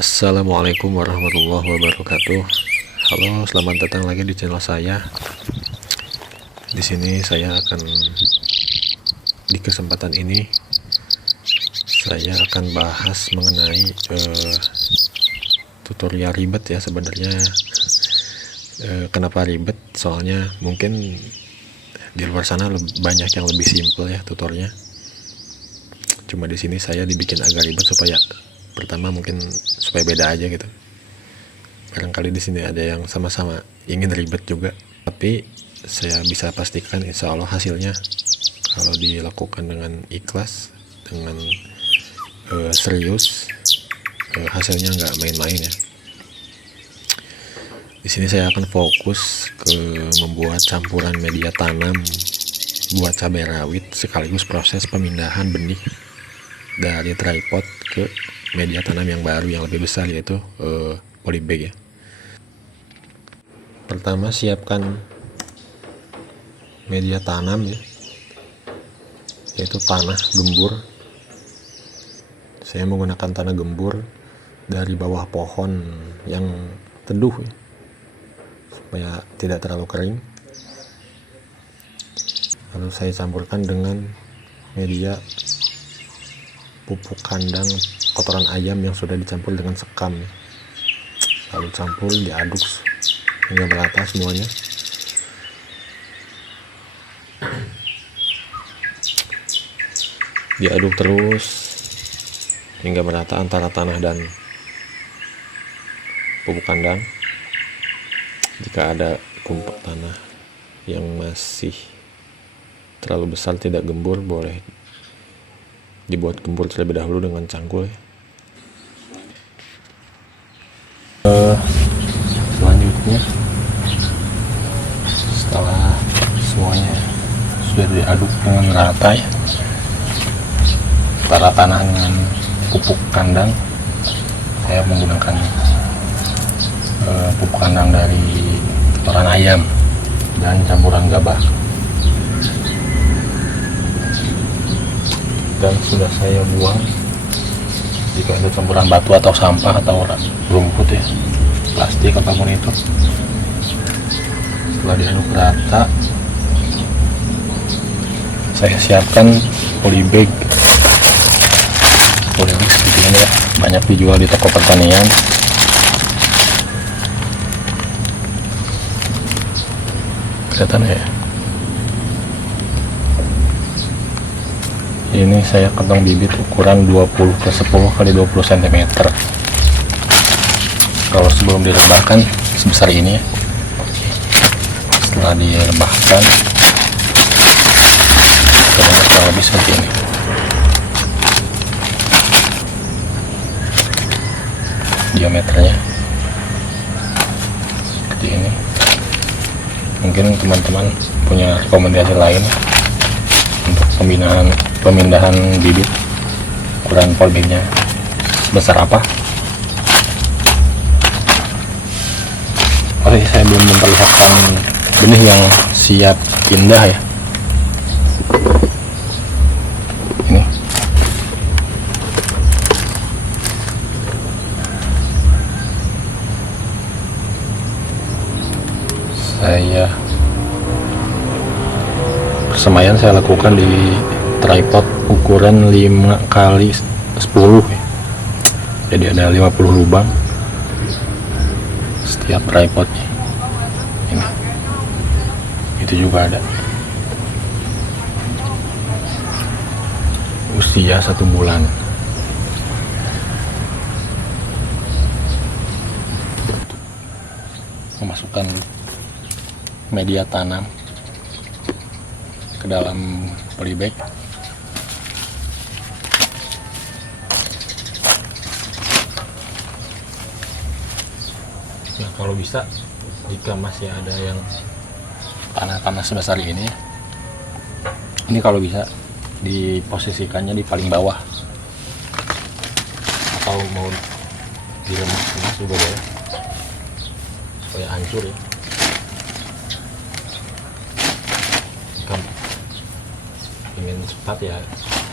Assalamualaikum warahmatullahi wabarakatuh. Halo, selamat datang lagi di channel saya. Di sini saya akan di kesempatan ini saya akan bahas mengenai tutorial ribet ya sebenarnya. Kenapa ribet? Soalnya mungkin di luar sana banyak yang lebih simple ya tutorialnya. Cuma di sini saya dibikin agak ribet supaya pertama mungkin supaya beda aja gitu. Barangkali di sini ada yang sama-sama ingin ribet juga, tapi saya bisa pastikan insya Allah hasilnya kalau dilakukan dengan ikhlas, dengan serius, hasilnya nggak main-main ya. Di sini saya akan fokus ke membuat campuran media tanam buat cabai rawit sekaligus proses pemindahan benih dari tripod ke media tanam yang baru yang lebih besar, yaitu polybag ya. Pertama siapkan media tanam ya, yaitu tanah gembur. Saya menggunakan tanah gembur dari bawah pohon yang teduh ya, supaya tidak terlalu kering. Lalu saya campurkan dengan media pupuk kandang kotoran ayam yang sudah dicampur dengan sekam, lalu campur, diaduk hingga merata semuanya. Diaduk terus hingga merata antara tanah dan pupuk kandang. Jika ada tumpuk tanah yang masih terlalu besar tidak gembur, boleh dibuat gembur terlebih dahulu dengan cangkul ya. Selanjutnya setelah semuanya sudah diaduk dengan rata ya, antara tanah dengan pupuk kandang, saya menggunakan pupuk kandang dari kotoran ayam dan campuran gabah. Dan sudah saya buang jika ada campuran batu atau sampah atau rumput ya, plastik apapun itu. Setelah diaduk rata, saya siapkan polybag seperti ini ya, banyak dijual di toko pertanian. Kelihatan ya, ini saya kantong bibit ukuran 20x10 x 20 cm. Kalau sebelum direbahkan sebesar ini ya. Setelah direbahkan kurang lebih seperti ini. Diameternya seperti ini. Mungkin teman-teman punya rekomendasi lain untuk pemindahan bibit, ukuran polybagnya sebesar apa? Oke, saya belum memperlihatkan benih yang siap pindah ya. Ini persemayan saya lakukan di tripod ukuran 5x10 ya. Jadi ada 50 lubang setiap tripodnya. Ini itu juga ada. Usia 1 bulan. Memasukkan media tanam ke dalam polybag. Nah, kalau bisa jika masih ada yang tanah-tanah sebesar ini kalau bisa diposisikannya di paling bawah, atau mau diremas juga boleh supaya hancur ya. Jika ingin cepat ya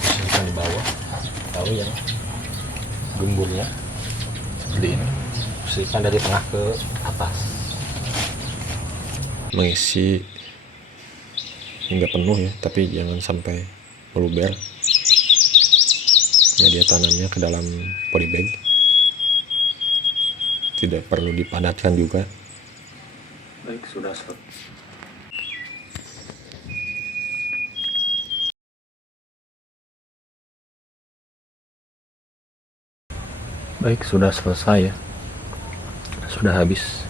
posisikan di bawah, lalu yang gemburnya Seperti ini, bersihkan dari tengah ke atas, mengisi hingga penuh ya, tapi jangan sampai meluber media tanamnya ke dalam polybag. Tidak perlu dipadatkan juga. Baik, sudah selesai. Baik, sudah selesai ya. Sudah habis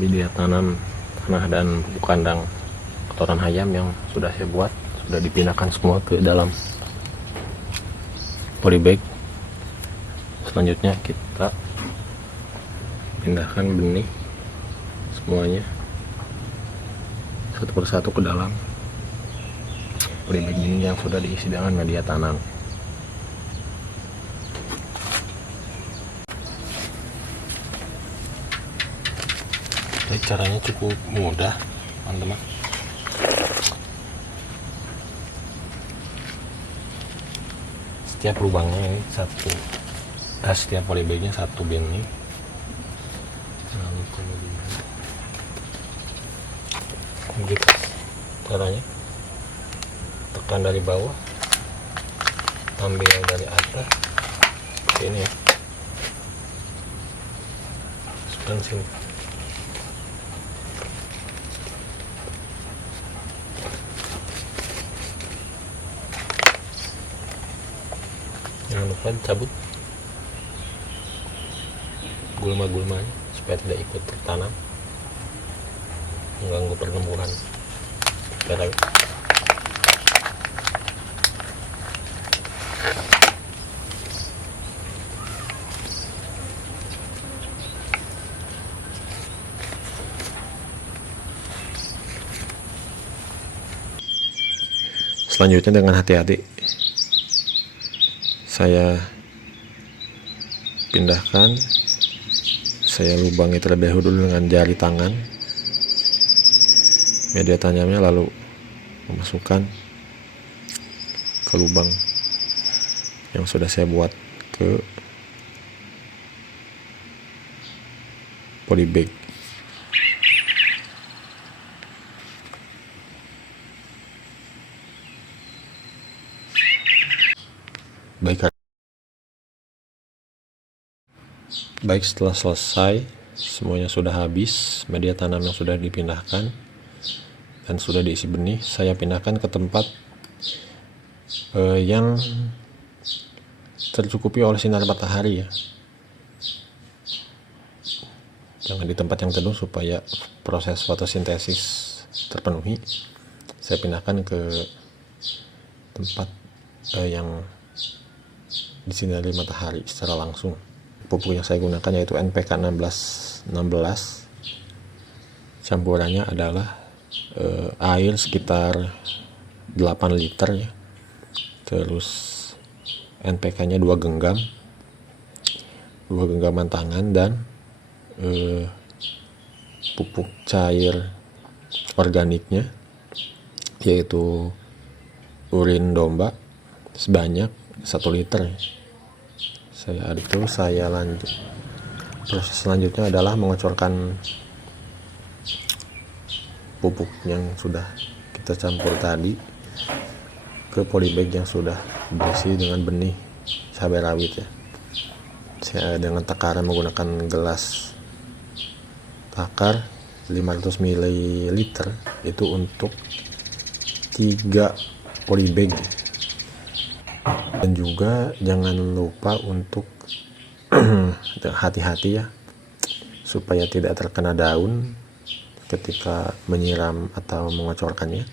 media tanam tanah dan pupuk kandang kotoran ayam yang sudah saya buat. Sudah dipindahkan semua ke dalam polybag. Selanjutnya kita pindahkan benih semuanya satu persatu ke dalam polybag ini yang sudah diisi dengan media tanam. Jadi caranya cukup mudah, teman-teman. Setiap lubangnya ini setiap polybagnya satu benih. Lalu kemudian begitu caranya. Tekan dari bawah, ambil dari atas, ini ya. Masukkan sini. Jangan lupa cabut gulma-gulmanya supaya tidak ikut tertanam, mengganggu pertumbuhan cabai. Selanjutnya dengan hati-hati saya pindahkan, saya lubangi terlebih dahulu dengan jari tangan media tanamnya, lalu memasukkan ke lubang yang sudah saya buat ke polybag. Baik, setelah selesai semuanya sudah habis, media tanam yang sudah dipindahkan dan sudah diisi benih, saya pindahkan ke tempat yang tercukupi oleh sinar matahari ya. Jangan di tempat yang teduh supaya proses fotosintesis terpenuhi. Saya pindahkan ke tempat yang disinari matahari secara langsung. Pupuk yang saya gunakan yaitu NPK 16 campurannya adalah air sekitar 8 liter ya, terus NPK nya 2 genggaman tangan, dan pupuk cair organiknya yaitu urin domba sebanyak 1 liter. Saya lanjut. Proses selanjutnya adalah mengocorkan pupuk yang sudah kita campur tadi ke polybag yang sudah diisi dengan benih cabai rawit ya. Saya dengan takaran menggunakan gelas takar 500 ml itu untuk 3 polybag. Dan juga jangan lupa untuk hati-hati ya, supaya tidak terkena daun ketika menyiram atau mengocorkannya.